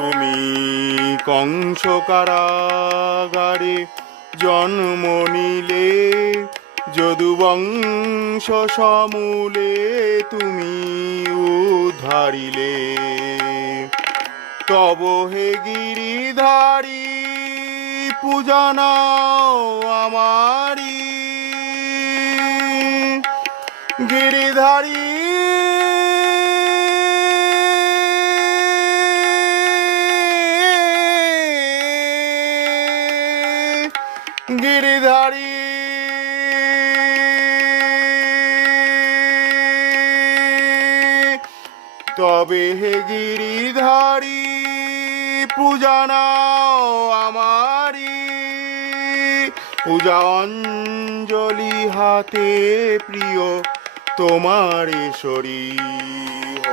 তুমি কংস কারাগারে জন্ম নিলে, যদুবংশ সমূলে তুমি উদ্ধারিলে। তব হে গিরিধারী পূজা নাও আমারি, গিরিধারী গিরিধারী তবে হে গিরিধারী পূজা নাও আমারি, পূজা অঞ্জলি হাতে প্রিয় তোমার শরীর।